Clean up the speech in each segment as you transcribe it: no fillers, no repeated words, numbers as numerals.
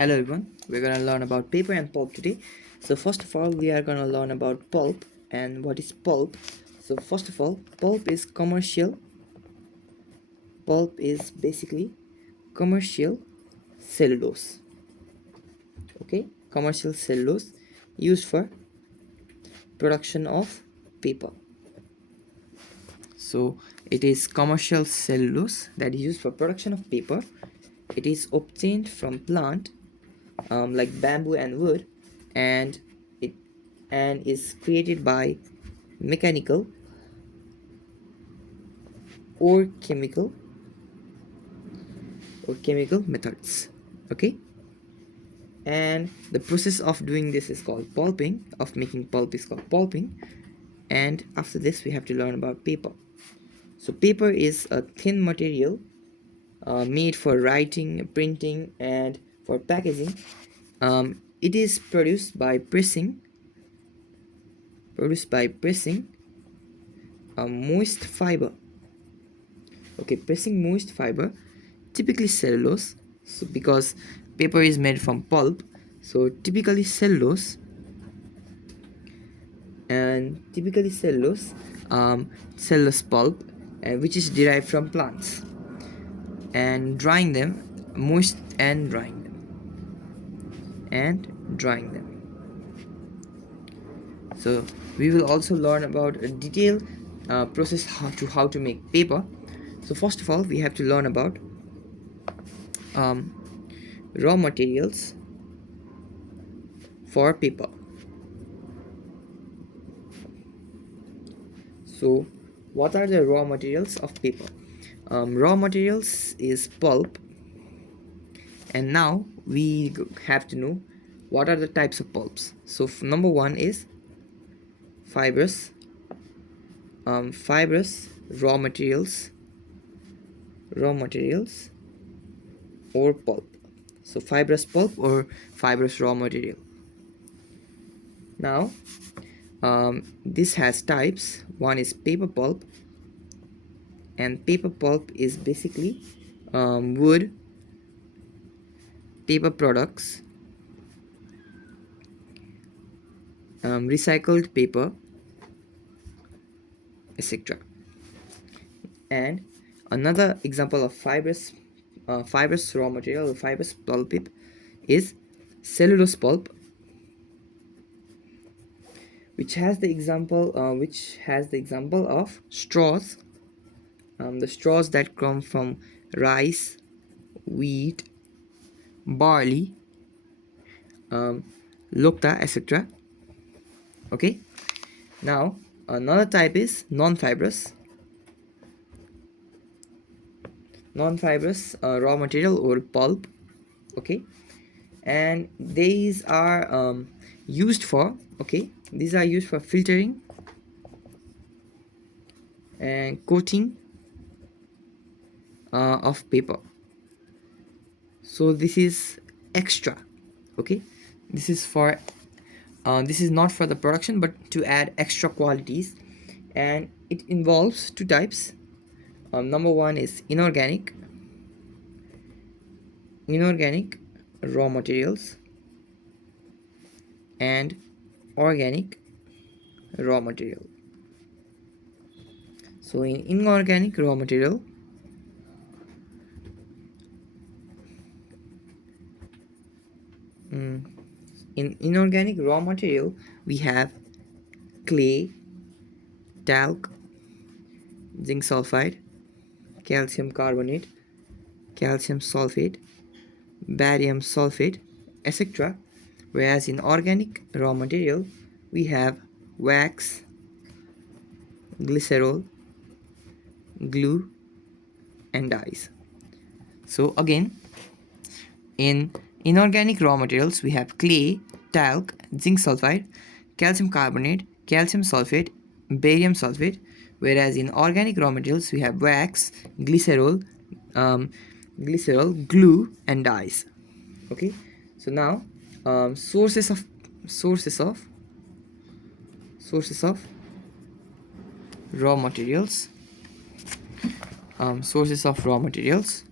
Hello everyone, we're gonna learn about paper and pulp today. So first of all, we are gonna learn about pulp and what is pulp. So first of all, pulp is commercial. Pulp is basically commercial cellulose. Okay, commercial cellulose used for production of paper. So it is commercial cellulose that is used for production of paper. It is obtained from plant like bamboo and wood, and it is created by mechanical or chemical methods. Okay, and the process of doing this is called pulping. Of making pulp is called pulping. And after this we have to learn about paper. So paper is a thin material made for writing, printing, and for packaging. It is produced by pressing a moist fiber. Okay, pressing moist fiber, typically cellulose. So because paper is made from pulp, so typically cellulose cellulose pulp, which is derived from plants, and drying them, moist and drying them. So we will also learn about a detailed process how to make paper. So first of all, we have to learn about raw materials for paper. So what are the raw materials of paper? Raw materials is pulp, and now we have to know what are the types of pulps. So number one is fibrous raw materials or pulp. So fibrous pulp or fibrous raw material. Now this has types. One is paper pulp, and paper pulp is basically wood, paper products, recycled paper, etc. And another example of fibrous raw material or fibrous pulp is cellulose pulp, which has the example of straws. The straws that come from rice, wheat, barley, lokta, etc. Okay, now another type is non-fibrous raw material or pulp. Okay, and these are used for filtering and coating of paper. So this is extra. Okay, this is not for the production, but to add extra qualities, and it involves two types. Number one is inorganic raw materials and organic raw material. So in inorganic raw material, we have clay, talc, zinc sulfide, calcium carbonate, calcium sulfate, barium sulfate, etc. Whereas in organic raw material we have wax, glycerol, glue, and dyes. So again, in inorganic raw materials we have clay, talc, zinc sulfide, calcium carbonate, calcium sulfate, barium sulfate. Whereas in organic raw materials we have wax, glycerol, glue, and dyes. Okay, so now sources of raw materials.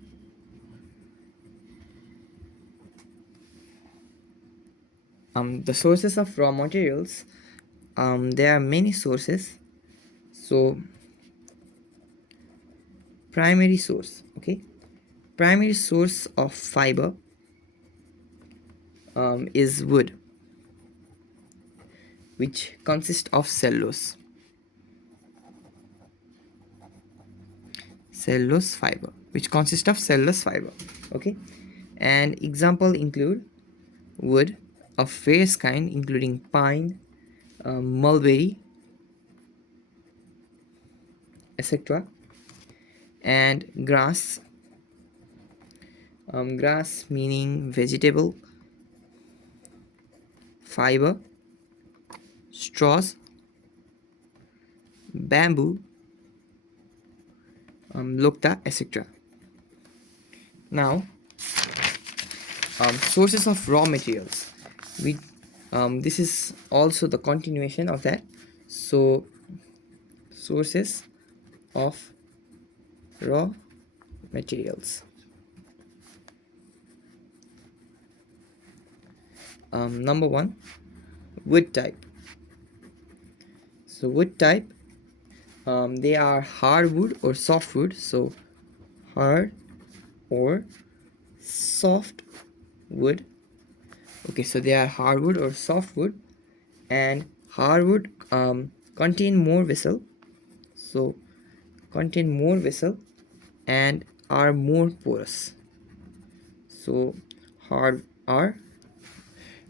The sources of raw materials, there are many sources. So primary source, okay, primary source of fiber is wood, which consists of cellulose fiber, which consists of cellulose fiber, okay. And example include wood of various kind, including pine, mulberry, etc. And grass, grass meaning vegetable fiber, straws, bamboo, lokta, etc. Now, sources of raw materials. We This is also the continuation of that. So, sources of raw materials. Number one, wood type. So, wood type, they are hardwood or softwood. So, hard or soft wood. Okay, so they are hardwood or softwood, and hardwood contain more vessel. So, contain more vessel and are more porous. So, hard are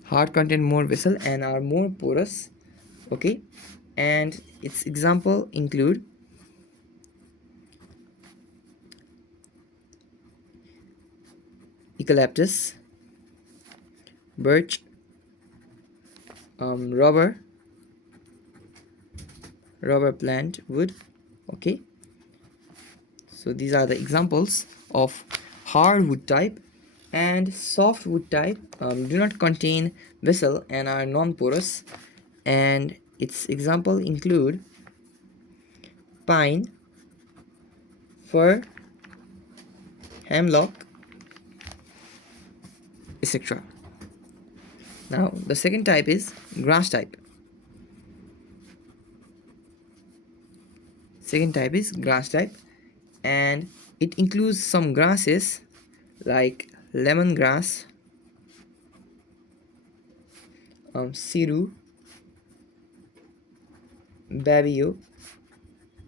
hard contain more vessel and are more porous, okay. And its example include eucalyptus, birch, rubber plant wood, okay. So these are the examples of hardwood type. And softwood type do not contain vessel and are non-porous, and its example include pine, fir, hemlock, etc. Now the second type is grass type. Second type is grass type, and it includes some grasses like lemongrass, siru, babio,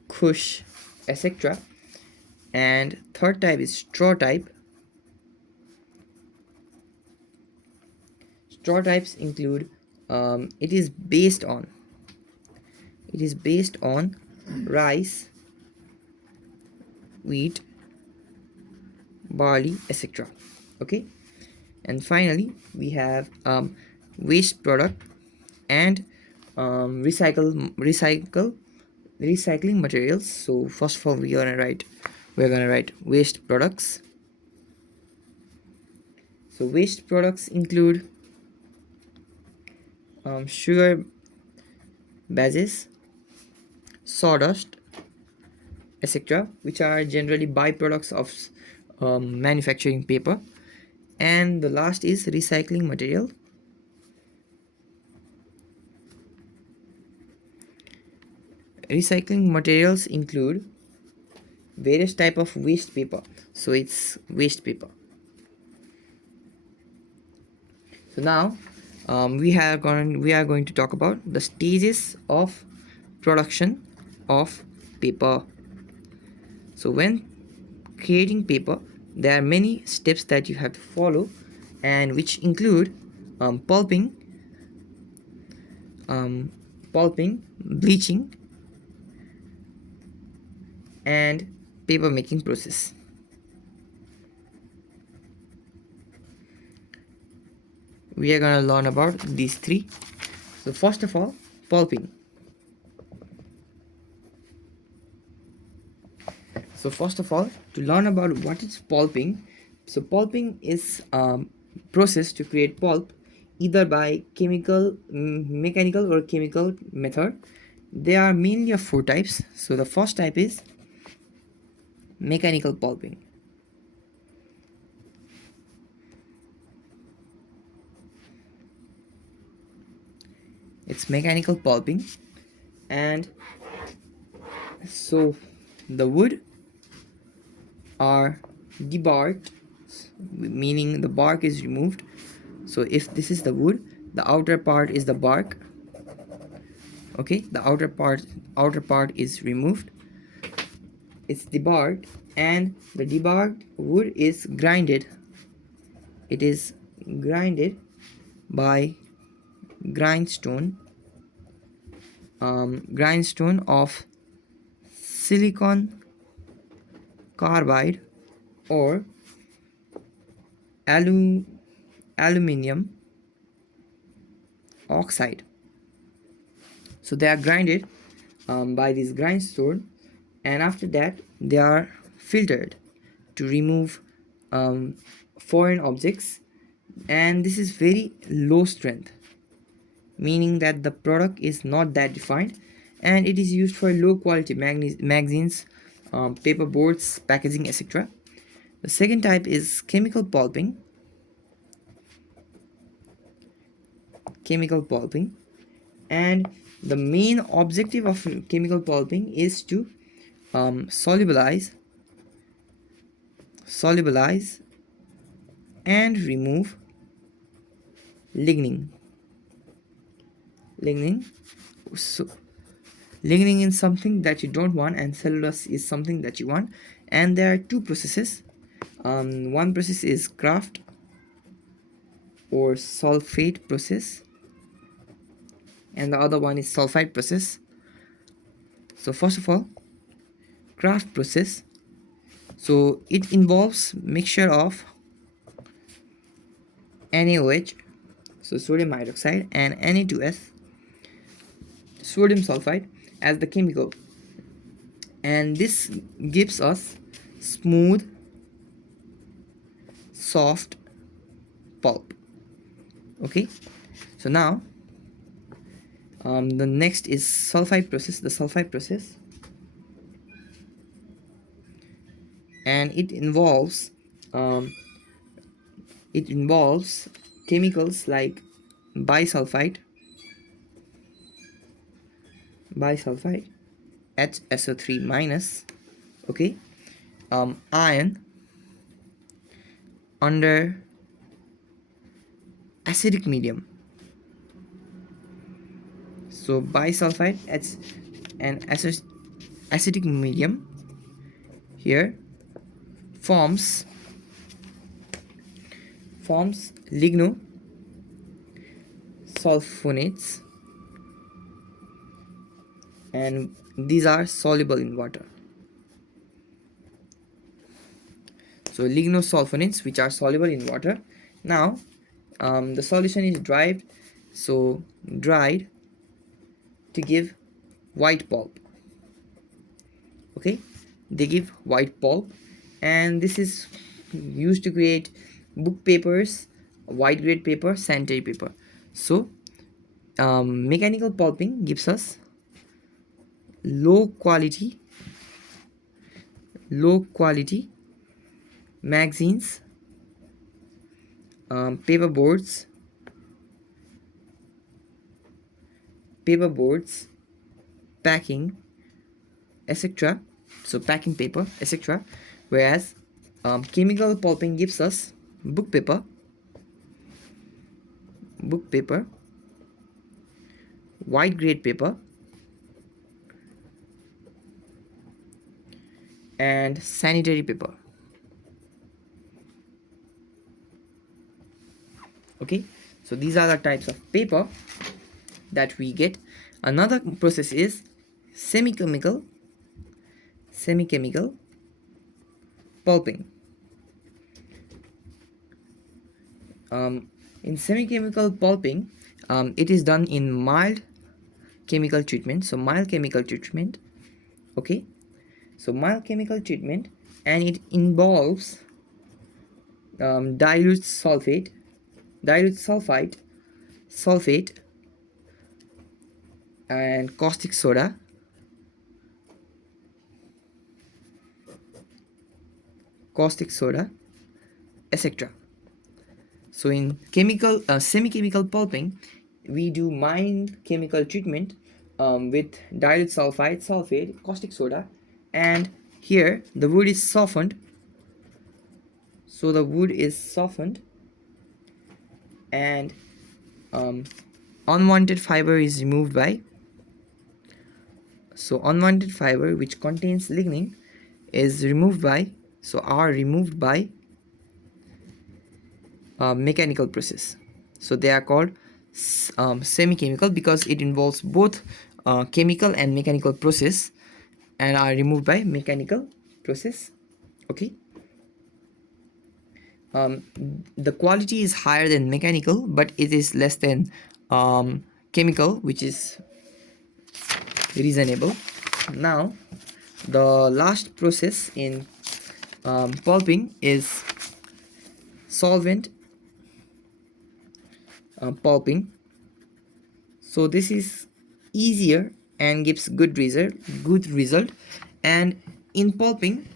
kush, etc. And third type is straw type. Straw types include it is based on rice, wheat, barley, etc. Okay. And finally we have waste product and recycling materials. So first of all we're gonna write waste products. So waste products include sugar bases, sawdust, etc., which are generally byproducts of manufacturing paper. And the last is recycling material. Recycling materials include various type of waste paper. So it's waste paper. So now we are going to talk about the stages of production of paper. So when creating paper, there are many steps that you have to follow, and which include pulping, bleaching, and paper making process. We are going to learn about these three. So first of all, pulping. So first of all, to learn about what is pulping, so pulping is process to create pulp either by mechanical or chemical method. There are mainly of four types. So the first type is mechanical pulping. it's mechanical pulping. And so the wood are debarked, meaning the bark is removed. So if this is the wood, the outer part is the bark. Okay, the outer part is removed, it's debarked, and the debarked wood is grinded. It is grinded by grindstone, grindstone of silicon carbide or alu aluminium oxide. So they are grinded by this grindstone, and after that they are filtered to remove foreign objects, and this is very low strength, meaning that the product is not that defined, and it is used for low quality magazines, paper boards, packaging, etc. The second type is chemical pulping. Chemical pulping, and the main objective of chemical pulping is to solubilize and remove lignin. So lignin is something that you don't want, and cellulose is something that you want, and there are two processes. One process is Kraft or sulfate process, and the other one is sulfide process. So first of all, Kraft process, so it involves mixture of NaOH, so sodium hydroxide, and Na2S, sodium sulfide, as the chemical, and this gives us smooth, soft pulp. Okay, so now the next is sulfide process, the sulfide process, and it involves chemicals like bisulfite, HSO3 minus, okay, iron under acidic medium. So bisulfite at an acidic medium here forms lignosulfonates, and these are soluble in water. So lignosulfonates, which are soluble in water. Now the solution is dried to give white pulp. Okay, they give white pulp, and this is used to create book papers, white grade paper, sanitary paper. So mechanical pulping gives us low quality magazines, paper boards, packing, etc. So packing paper, etc. Whereas chemical pulping gives us book paper, white grade paper, and sanitary paper. Okay, so these are the types of paper that we get. Another process is semi-chemical pulping. In semi-chemical pulping, it is done in mild chemical treatment. So mild chemical treatment, okay, so mild chemical treatment, and it involves dilute sulfite, and caustic soda, etc. So in semi-chemical pulping, we do mild chemical treatment with dilute sulfide, sulfate, caustic soda, and here the wood is softened. So the wood is softened, and um, unwanted fiber is removed by, so unwanted fiber which contains lignin is removed by, so are removed by mechanical process. So they are called semi-chemical because it involves both chemical and mechanical process and are removed by mechanical process. Okay. The quality is higher than mechanical, but it is less than chemical, which is reasonable. Now the last process in pulping is solvent pulping. So this is easier and gives good result. And in pulping,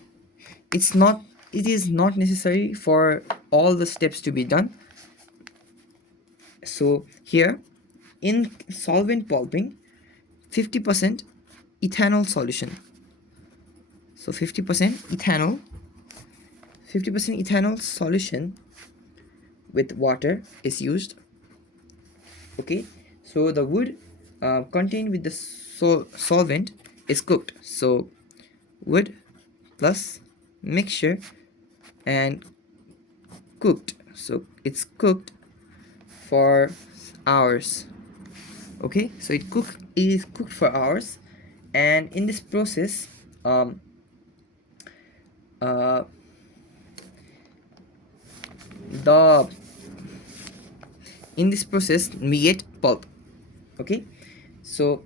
it is not necessary for all the steps to be done. So here in solvent pulping, 50% ethanol solution, so 50% ethanol solution with water is used. Okay, so the wood contained with the solvent is cooked. So wood plus mixture and cooked, so it's cooked for hours. Okay, so it is cooked for hours, and in this process uh, the in this process we get pulp. Okay, so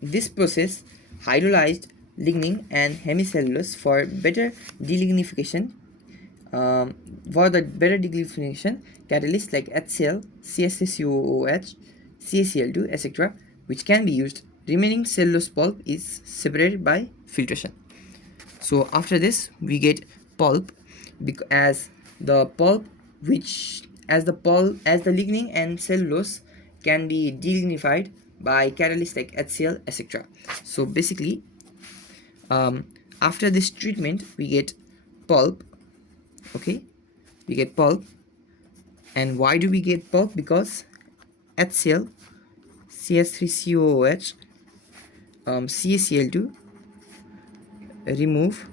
this process hydrolyzed lignin and hemicellulose for better delignification. For the better delignification, catalysts like HCl, CSCOOH, CaCl2, etc., which can be used. Remaining cellulose pulp is separated by filtration. So after this we get pulp, as the pulp which as the lignin and cellulose can be delignified by catalysts like HCl, etc. So basically after this treatment we get pulp. Okay, we get pulp. And why do we get pulp? Because HCl, CS3COOH, CaCl2 remove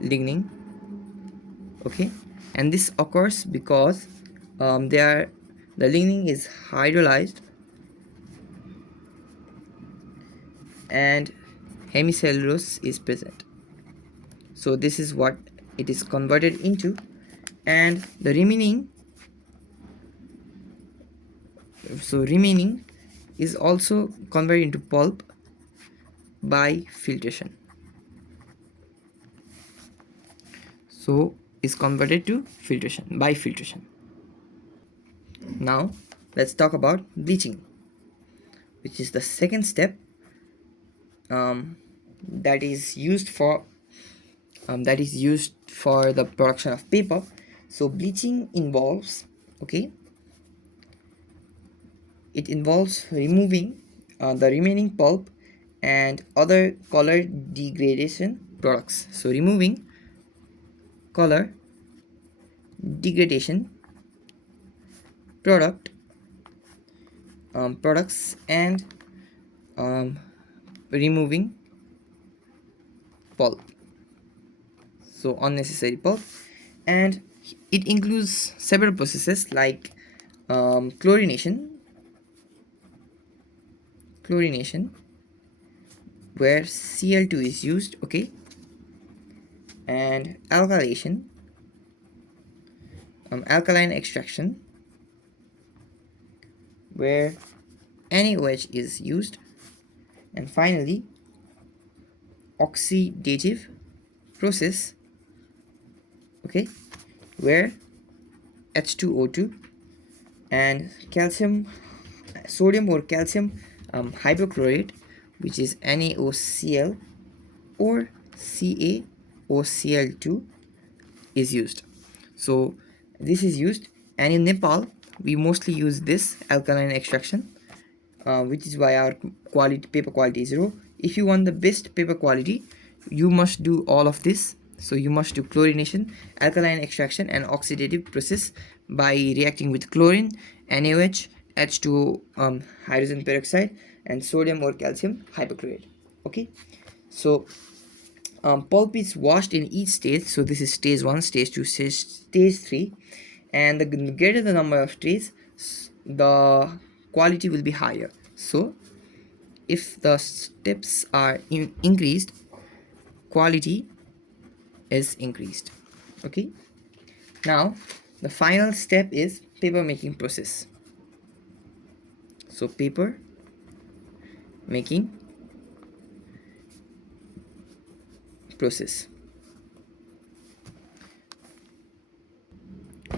lignin. Okay, and this occurs because the lignin is hydrolyzed and hemicellulose is present. So this is what it is converted into, and the remaining is also converted into pulp by filtration. So is converted to filtration by filtration. Now let's talk about bleaching, which is the second step that is used for the production of paper. So bleaching involves, okay, it involves removing the remaining pulp and other color degradation products. So removing color degradation products and removing pulp, so unnecessary pulp. And it includes several processes like chlorination, where Cl2 is used. Okay, and alkylation, alkaline extraction, where NaOH is used. And finally oxidative process, okay, where H2O2 and sodium or calcium hypochlorite, which is NaOCl or CaOCl2 is used. So this is used, and in Nepal we mostly use this alkaline extraction, which is why our paper quality is 0. If you want the best paper quality, you must do all of this. So you must do chlorination, alkaline extraction, and oxidative process by reacting with chlorine, NaOH, H2O, hydrogen peroxide, and sodium or calcium hypochlorite. Okay, so pulp is washed in each stage. So this is stage 1, stage 2, stage 3, and the greater the number of stages, the quality will be higher. So if the steps are increased, quality is increased. Okay, now the final step is paper making process. So paper making process.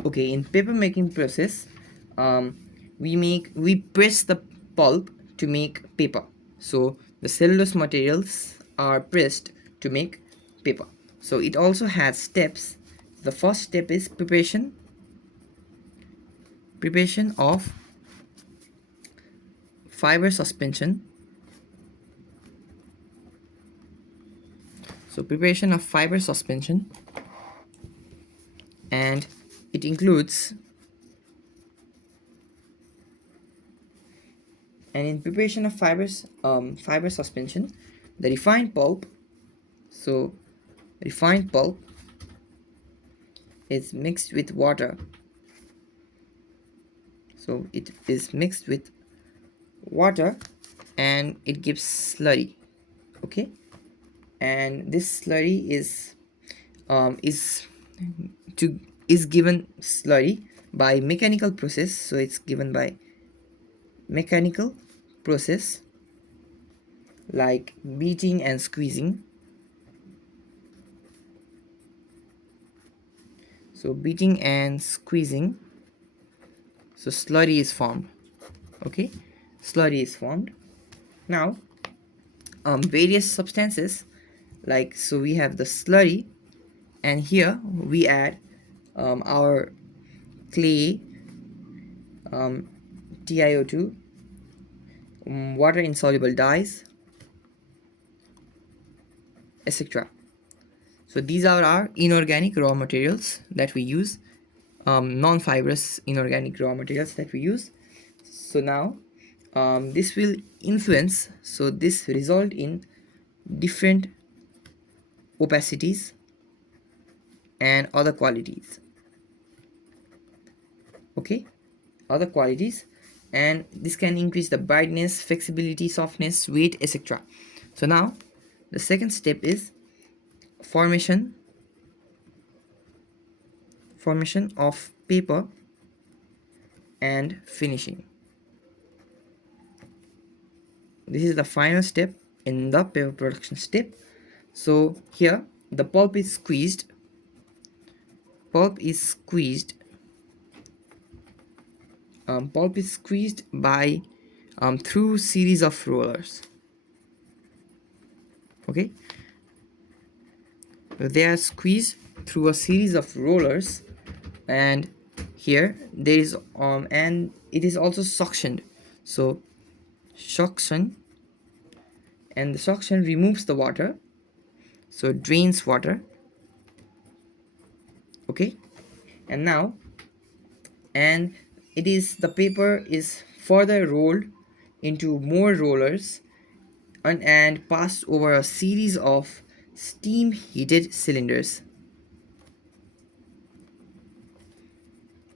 Okay, in paper making process, we press the pulp to make paper. So the cellulose materials are pressed to make paper. So it also has steps. The first step is preparation of fiber suspension. So preparation of fiber suspension, and it includes, and in preparation of fiber suspension, the refined pulp. So refined pulp is mixed with water. So it is mixed with water and it gives slurry. Okay, and this slurry is given slurry by mechanical process. So it's given by mechanical process like beating and squeezing. So beating and squeezing, so slurry is formed. Okay, slurry is formed. Now various substances, like, so we have the slurry, and here we add our clay, TiO2, water insoluble dyes, etc. So these are our inorganic raw materials that we use, non-fibrous inorganic raw materials that we use. So now this will influence, so this result in different opacities and other qualities. Okay, other qualities, and this can increase the brightness, flexibility, softness, weight, etc. So now the second step is formation of paper and finishing. This is the final step in the paper production step. So here the pulp is squeezed. Pulp is squeezed by through series of rollers. Okay, they are squeezed through a series of rollers, and here there is and it is also suctioned. So suction, and the suction removes the water, so drains water. Okay, and now, and it is, the paper is further rolled into more rollers and passed over a series of steam heated cylinders.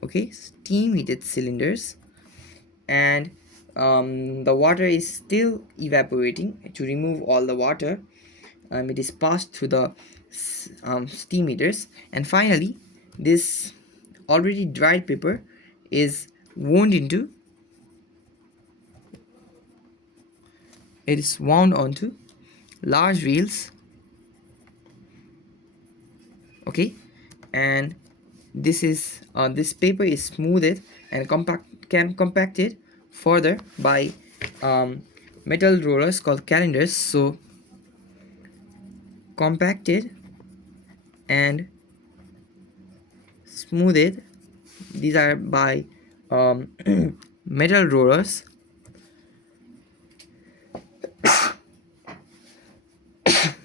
Okay, steam heated cylinders, and the water is still evaporating. To remove all the water, it is passed through the steam heaters, and finally this already dried paper is wound into, it is wound onto large reels. Okay, and this is this paper is smoothed and compacted further by metal rollers called calendars. So compacted and smoothed, these are by um, metal rollers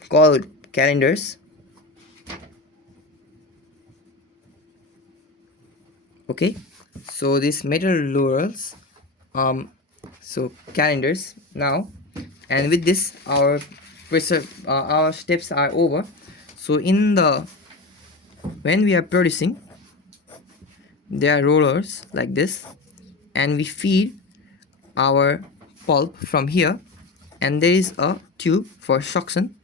called calendars. Okay, so these metal rollers, calendars now, and with this our steps are over. So in the when we are producing, there are rollers like this, and we feed our pulp from here, and there is a tube for suction,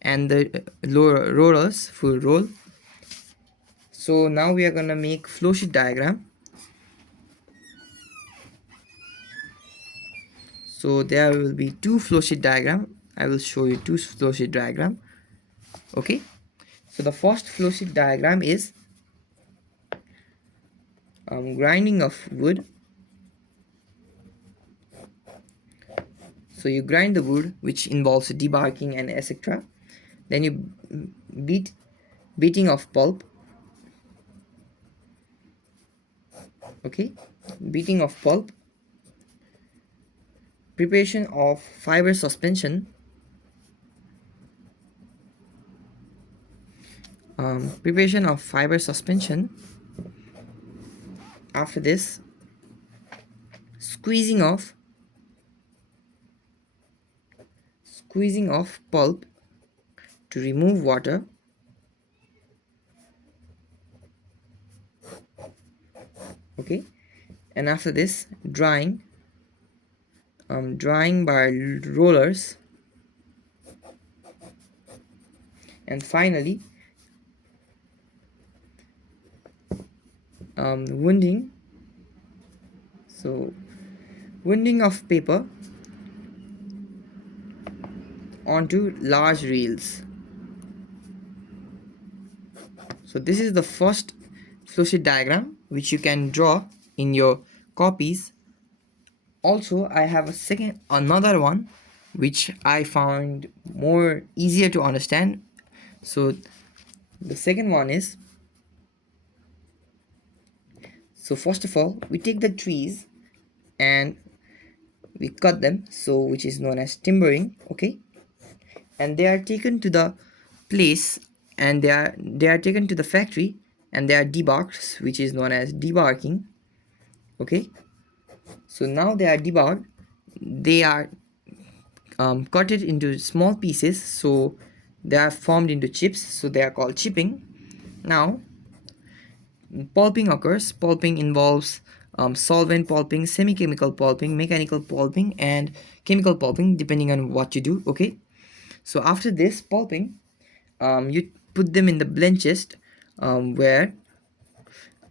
and the rollers will roll. So now we are gonna make flowsheet diagram. So there will be two flowsheet diagram. I will show you two flowsheet diagram. Okay, so the first flowsheet diagram is grinding of wood. So you grind the wood, which involves debarking and etc. Then you beating of pulp. Okay, beating of pulp, preparation of fiber suspension, preparation of fiber suspension. After this, squeezing of pulp to remove water. Okay, and after this, drying by rollers, and finally wounding. So wounding of paper onto large reels. So this is the first flowsheet diagram which you can draw in your copies. Also, I have another one which I found more easier to understand. So the second one is, so first of all we take the trees and we cut them, so which is known as timbering. Okay, and they are taken to the place, and they are taken to the factory, and they are debarked, which is known as debarking. Okay, so now they are debarked, they are cut it into small pieces, so they are formed into chips, so they are called chipping. Now pulping occurs. Pulping involves solvent pulping, semi-chemical pulping, mechanical pulping, and chemical pulping, depending on what you do. Okay, so after this pulping, you put them in the blend chest, where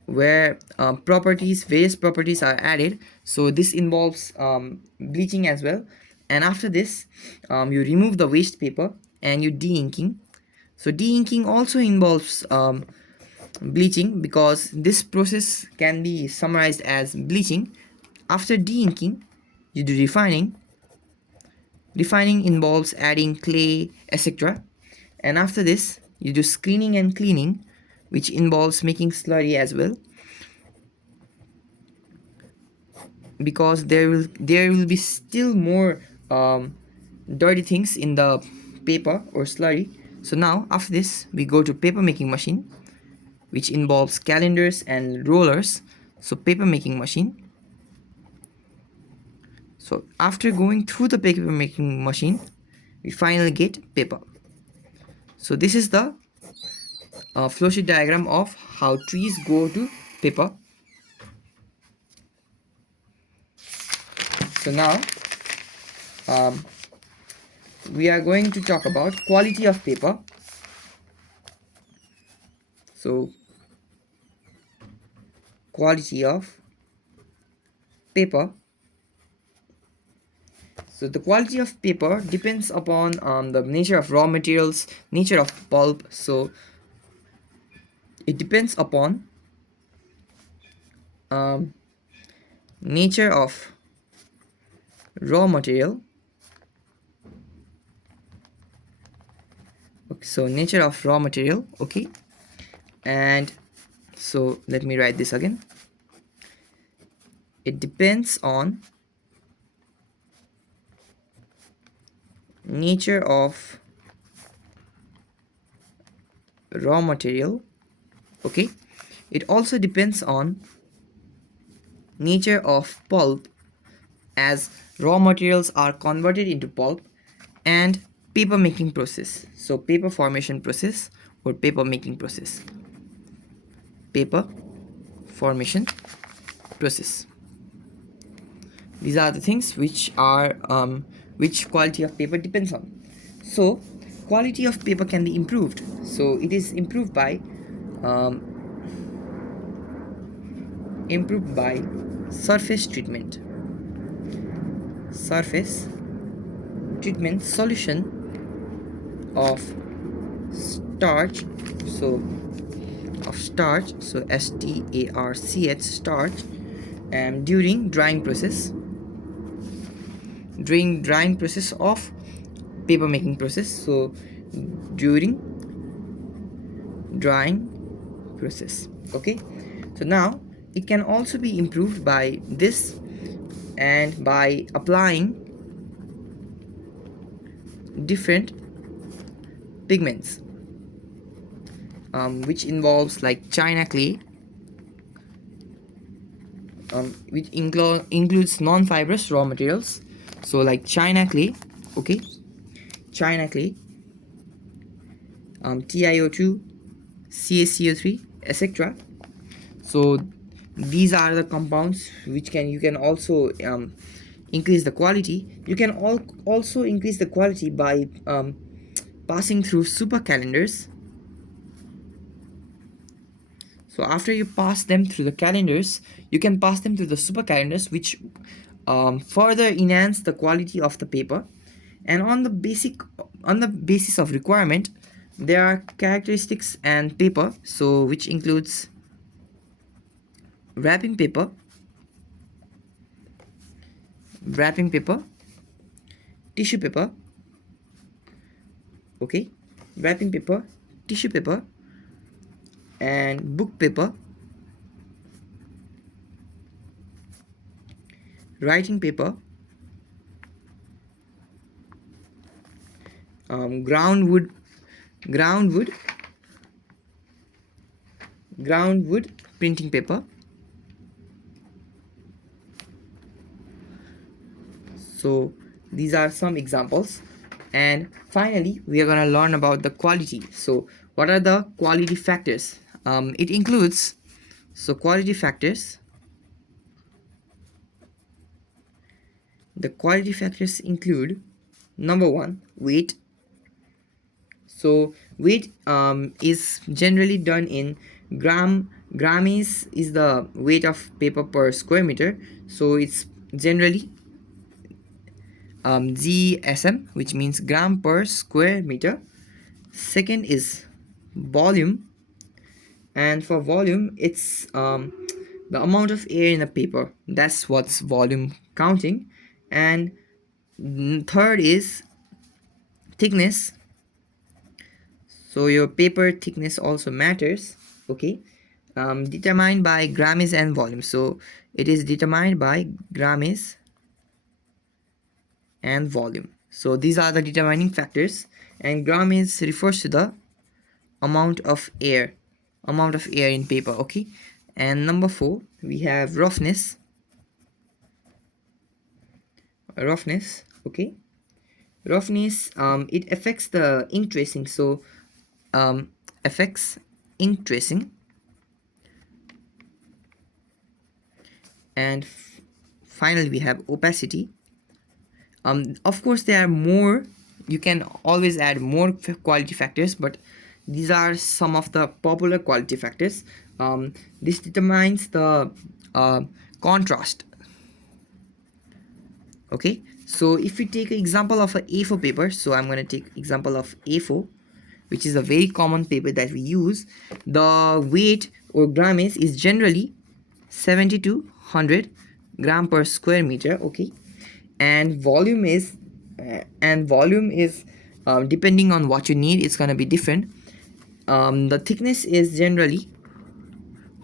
various properties are added. So this involves bleaching as well. And after this, you remove the waste paper and you de-inking. So de-inking also involves bleaching, because this process can be summarized as bleaching. After de-inking, you do refining. Refining involves adding clay, etc. And after this, you do screening and cleaning, which involves making slurry as well, because there will be still more dirty things in the paper or slurry. So now after this, we go to paper making machine, which involves calendars and rollers. So paper making machine. So after going through the paper making machine, we finally get paper. So this is the flowsheet diagram of how trees go to paper. So now we are going to talk about quality of paper. So quality of paper. So the quality of paper depends upon the nature of raw materials, nature of pulp. So it depends upon nature of raw material. Okay, so nature of raw material. Okay, and so let me write this again. it depends on nature of raw material. Okay, it also depends on nature of pulp, as raw materials are converted into pulp, and paper making process. So paper formation process or paper making process. Paper formation process. These are the things which are which quality of paper depends on. So quality of paper can be improved. So it is um, improved by surface treatment. Surface treatment solution of starch. So of starch. So starch starch, and during drying process. During drying process of paper making process. So during drying process. Okay, so now it can also be improved by this, and by applying different pigments, which involves like china clay, which includes non-fibrous raw materials, so like china clay. Okay, china clay, TiO2, CaCO3, etc. So these are the compounds which you can also increase the quality. You can also increase the quality by passing through super calendars. So after you pass them through the calendars, you can pass them through the super calendars, which further enhance the quality of the paper. And on the basis of requirement, there are characteristics and paper, so which includes wrapping paper, tissue paper. Okay, wrapping paper, tissue paper, and book paper, writing paper, ground wood printing paper. So these are some examples, and finally we are going to learn about the quality. So what are the quality factors? It includes, so quality factors, the quality factors include: number one, weight. So weight is generally done in gram is the weight of paper per square meter, so it's generally GSM, which means gram per square meter. Second is volume, and for volume it's the amount of air in a paper, that's what's volume counting. And third is thickness, so your paper thickness also matters. Okay, determined by grammage and volume, so it is determined by grammage and volume. So these are the determining factors, and grammage refers to the amount of air in paper. Okay, and number 4 we have roughness. Okay, roughness, it affects the ink tracing, so affects ink tracing. And finally we have opacity. Of course there are more, you can always add more quality factors, but these are some of the popular quality factors. This determines the contrast. Okay, so if we take an example of a A4 paper, so I'm going to take example of A4, which is a very common paper that we use. The weight or grammage is generally 70 to 100 gram per square meter. Okay, and volume is depending on what you need, it's going to be different. The thickness is generally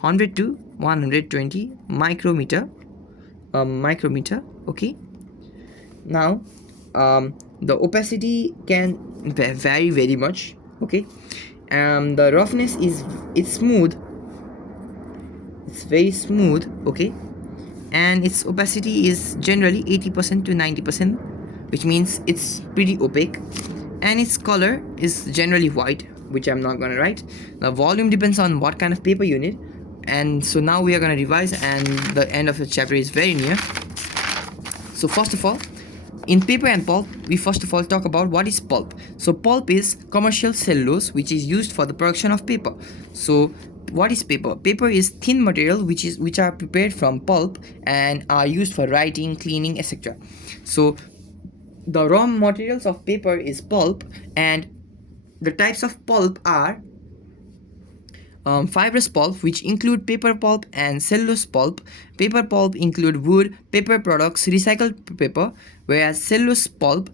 100 to 120 micrometer, micrometer. Okay, now the opacity can vary very much. Okay, the roughness is, it's smooth, it's very smooth. Okay, and its opacity is generally 80% to 90%, which means it's pretty opaque, and its color is generally white, which I'm not gonna write. The volume depends on what kind of paper you need. And so now we are gonna revise, and the end of the chapter is very near. So first of all, in paper and pulp, we first of all talk about what is pulp. So pulp is commercial cellulose which is used for the production of paper. So what is paper? Paper is thin material which are prepared from pulp and are used for writing, cleaning, etc. So the raw materials of paper is pulp, and the types of pulp are fibrous pulp, which include paper pulp and cellulose pulp. Paper pulp include wood, paper products, recycled paper, whereas cellulose pulp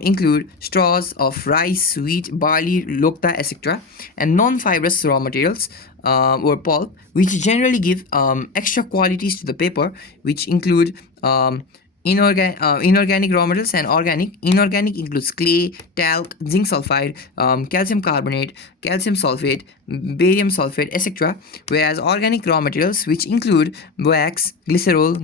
include straws of rice, wheat, barley, lokta, etc. And non-fibrous raw materials or pulp, which generally give extra qualities to the paper, which include inorganic raw materials and organic. Inorganic includes clay, talc, zinc sulfide, calcium carbonate, calcium sulfate, barium sulfate, etc. Whereas organic raw materials, which include wax, glycerol,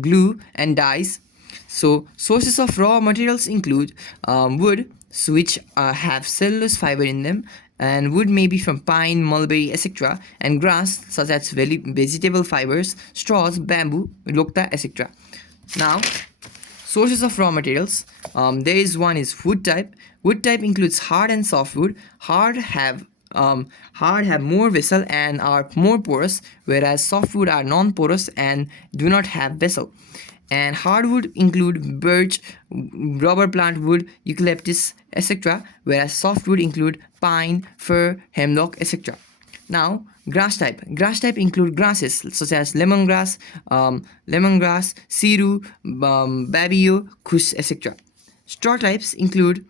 glue, and dyes. So sources of raw materials include wood, which have cellulose fiber in them, and wood may be from pine, mulberry, etc. And grass, such as vegetable fibers, straws, bamboo, lokta, etc. Now, sources of raw materials. There is one is wood type. Wood type includes hard and soft wood. Hard have more vessel and are more porous, whereas softwood are non-porous and do not have vessel. And hardwood include birch, rubber plant wood, eucalyptus, etc., whereas softwood include pine, fir, hemlock, etc. Now, grass type. Grass type include grasses such as lemongrass, siru, babio, kush, etc. Straw types include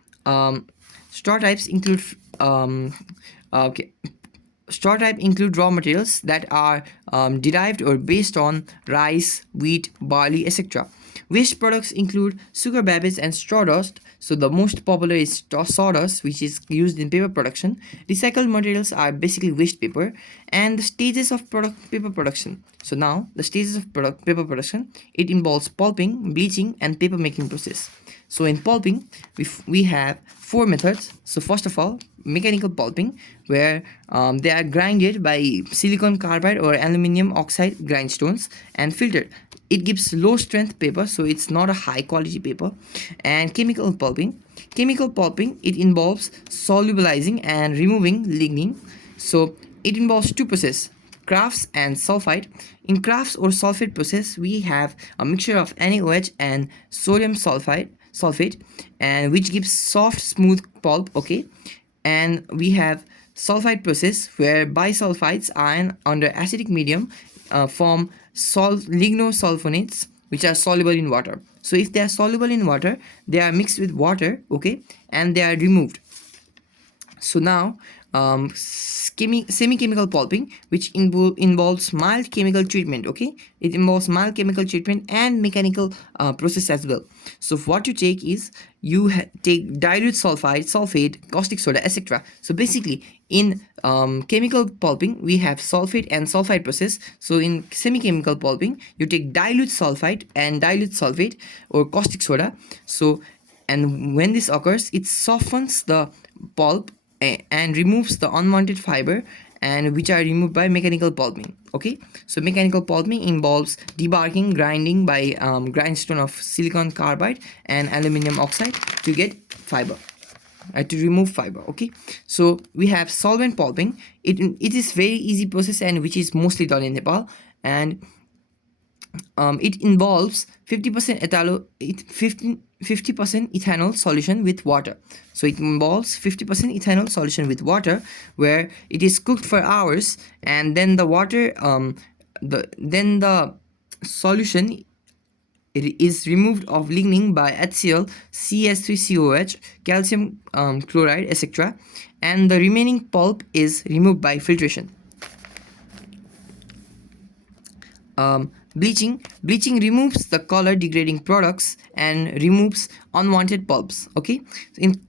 straw types include okay. Straw type include raw materials that are derived or based on rice, wheat, barley, etc. Waste products include sugar babies and straw dust. So the most popular is sawdust, which is used in paper production. Recycled materials are basically waste paper. And the stages of paper production. So now the stages of paper production, it involves pulping, bleaching, and paper making process. So in pulping, we have four methods. So first of all, mechanical pulping, where they are grinded by silicon carbide or aluminum oxide grindstones and filtered. It gives low strength paper, so it's not a high quality paper. And chemical pulping. Chemical pulping, it involves solubilizing and removing lignin. So it involves two processes, crafts and sulfite. In crafts or sulfate process, we have a mixture of NaOH and sodium sulfate, and which gives soft smooth pulp. Okay, and we have sulfite process, where bisulfides ion under acidic medium form lignosulfonates, which are soluble in water. So if they are soluble in water, they are mixed with water, okay, and they are removed. So now semi-chemical pulping, which involves mild chemical treatment. Okay, it involves mild chemical treatment and mechanical process as well. So what you take is you take dilute sulfate, caustic soda, etc. So basically in chemical pulping we have sulfate and sulfide process. So in semi-chemical pulping you take dilute sulfite and dilute sulfate or caustic soda. So, and when this occurs, it softens the pulp and removes the unwanted fiber, and which are removed by mechanical pulping. Okay, so mechanical pulping involves debarking, grinding by grindstone of silicon carbide and aluminum oxide to get fiber, to remove fiber. Okay, so we have solvent pulping. It is very easy process and which is mostly done in Nepal, and it involves 50% 50% ethanol solution with water. So it involves 50% ethanol solution with water, where it is cooked for hours, and then the water the solution, it is removed of lignin by HCl, CS3COH, calcium chloride, etc. And the remaining pulp is removed by filtration. Bleaching removes the color degrading products and removes unwanted pulps. Okay,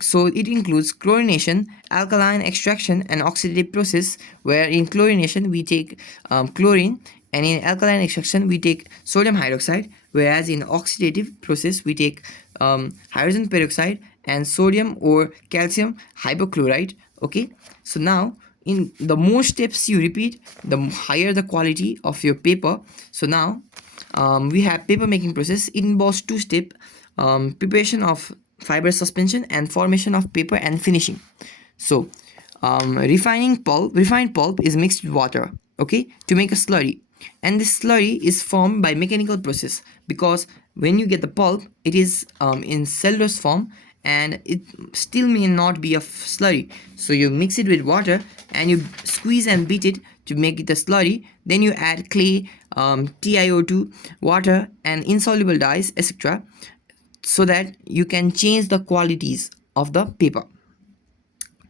so it includes chlorination, alkaline extraction, and oxidative process, where in chlorination we take chlorine, and in alkaline extraction we take sodium hydroxide, whereas in oxidative process we take hydrogen peroxide and sodium or calcium hypochlorite. Okay, so now in the more steps you repeat, the higher the quality of your paper. So now we have paper making process. It involves two step: preparation of fiber suspension and formation of paper and finishing. So refined pulp is mixed with water, okay, to make a slurry, and this slurry is formed by mechanical process, because when you get the pulp it is in cellulose form and it still may not be a slurry. So you mix it with water and you squeeze and beat it to make it a slurry. Then you add clay, TiO2, water, and insoluble dyes, etc., so that you can change the qualities of the paper.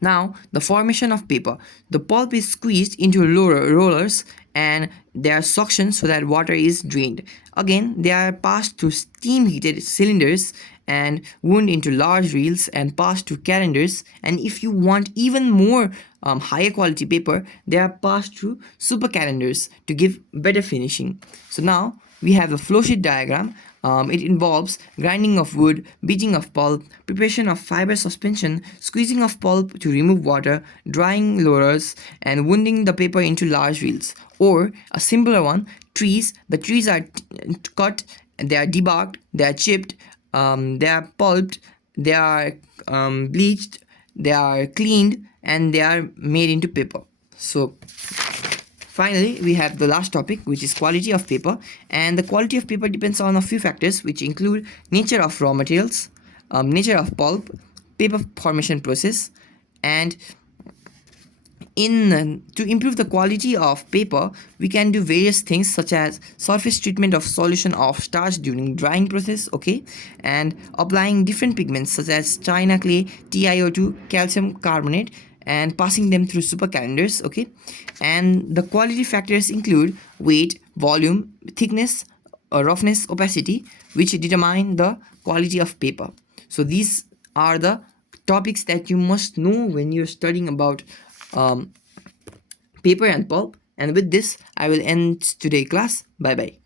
Now, the formation of paper. The pulp is squeezed into rollers and they are suctioned so that water is drained. Again, they are passed through steam heated cylinders and wound into large reels and passed to calendars. And if you want even more higher quality paper, they are passed through super calendars to give better finishing. So now we have the flowsheet diagram. It involves grinding of wood, beating of pulp, preparation of fiber suspension, squeezing of pulp to remove water, drying rollers, and wounding the paper into large reels. Or a simpler one, trees. The trees are cut, they are debarked, they are chipped, they are pulped, they are bleached, they are cleaned, and they are made into paper. So finally, we have the last topic, which is quality of paper. And the quality of paper depends on a few factors, which include nature of raw materials, nature of pulp, paper formation process, and to improve the quality of paper, we can do various things such as surface treatment of solution of starch during drying process, okay, and applying different pigments such as china clay, TiO2, calcium carbonate, and passing them through super calendars, okay. And the quality factors include weight, volume, thickness, roughness, opacity, which determine the quality of paper. So these are the topics that you must know when you're studying about paper and pulp. And with this I will end today's class. Bye bye.